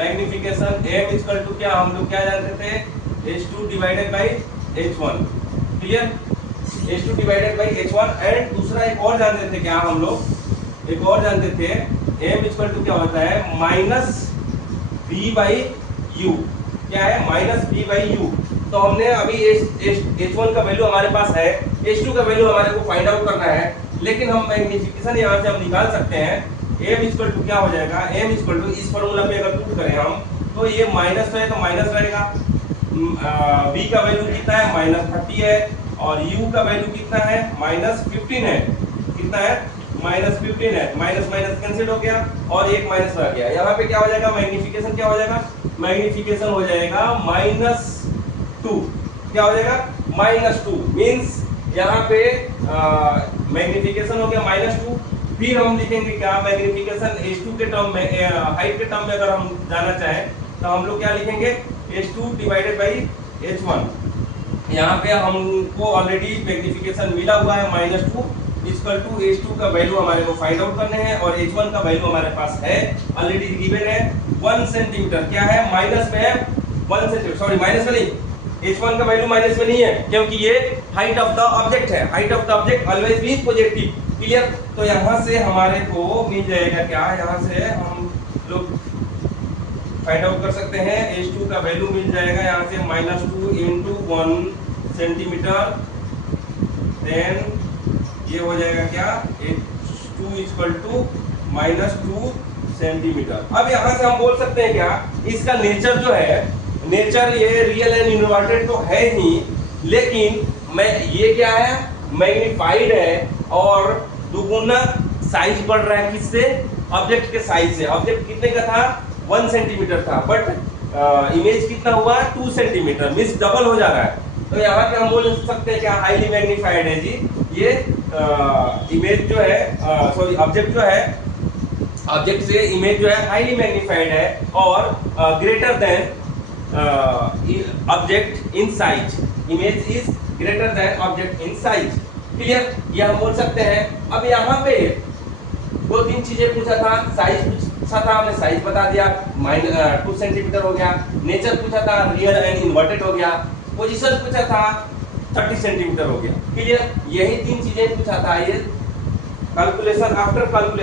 Magnification m equal to क्या, हम लोग क्या जानते थे, h2 divided by h1, clear, h2 divided by h1। And दूसरा एक और जानते थे क्या हम लोग, एक और जानते थे m इक्वल टू क्या होता है, माइनस v बाई u, क्या है, माइनस v बाई u। तो हमने अभी h1 का वैल्यू हमारे पास है, h2 का वैल्यू हमारे को फाइंड आउट करना है, लेकिन हम मैग्निफिकेशन यहाँ से हम निकाल सकते हैं। m इक्वल टू क्या हो जाएगा, m इक्वल टू इस फॉर्मूला पे अगर पुट करें हम, तो ये माइनस है तो माइनस रहेगा, v का वैल्यू कितना है, माइनस 30 है, और u का वैल्यू कितना है, माइनस 15 है, कितना है, माइनस 15 है, माइनस माइनस कैंसिल हो गया और एक माइनस रह गया। यहाँ पे क्या हो जाएगा, मैग्निफिकेशन क्या हो जाएगा, मैग्निफिकेशन हो जाएगा -2, क्या हो जाएगा, -2 मींस यहाँ पे मैग्निफिकेशन हो गया -2। फिर हम लिखेंगे क्या, मैग्निफिकेशन h2 के टर्म में, हाइट के टर्म में अगर हम जाना चाहें तो हम लोग क्या लिखेंगे, h2 डिवाइडेड बाई h1। यहाँ पे हमको ऑलरेडी मैग्निफिकेशन मिला हुआ है -2 इक्वल टू h2 का वैल्यू हमारे को फाइंड आउट करने हैं, और h1 का वैल्यू हमारे पास है ऑलरेडी गिवन है 1 सेंटीमीटर, क्या है, माइनस में है 1 सेंटीमीटर, सॉरी माइनस में नहीं, h1 का वैल्यू माइनस में नहीं है क्योंकि ये हाइट ऑफ द ऑब्जेक्ट है, height of the object always be positive, clear. तो यहाँ से हमारे को मिल जाएगा क्या, यहाँ से हम लोग फाइंड आउट कर सकते हैं, h2 का वैल्यू मिल जाएगा यहाँ से -2 इंटू 1 सेंटीमीटर, देन ये हो जाएगा क्या, h2 इक्वल टू -2 सेंटीमीटर। अब यहाँ से हम बोल सकते हैं क्या, इसका नेचर जो है, नेचर ये रियल एंड इन्वर्टेड तो है ही, लेकिन मैं ये क्या है, मैग्नीफाइड है और दुगुना साइज बढ़ रहा है, किससे, ऑब्जेक्ट के साइज से। ऑब्जेक्ट कितने का था, 1 सेंटीमीटर था, बट इमेज कितना हुआ, 2 सेंटीमीटर, मींस डबल हो जा रहा है। तो यहाँ पे हम बोल सकते हैं क्या, हाईली मैग्नीफाइड है जी ये इमेज जो है, सॉरी ऑब्जेक्ट जो है, ऑब्जेक्ट से इमेज जो है हाईली मैग्नीफाइड है और greater than object in size, image is greater than object in size, clear, ये हम बोल सकते हैं। अब यहाँ पे 2-3 चीजें पूछा था, साइज पूछा था, हमने साइज बता दिया, 2 सेंटीमीटर हो गया, नेचर पूछा था, रियल एंड इन्वर्टेड हो गया, पोजीशन पूछा था, 30 सेंटीमीटर हो गया, क्लियर। यही 3 चीजें पूछा था, ये कैलकुलेशन आफ्टर कैलकुलेशन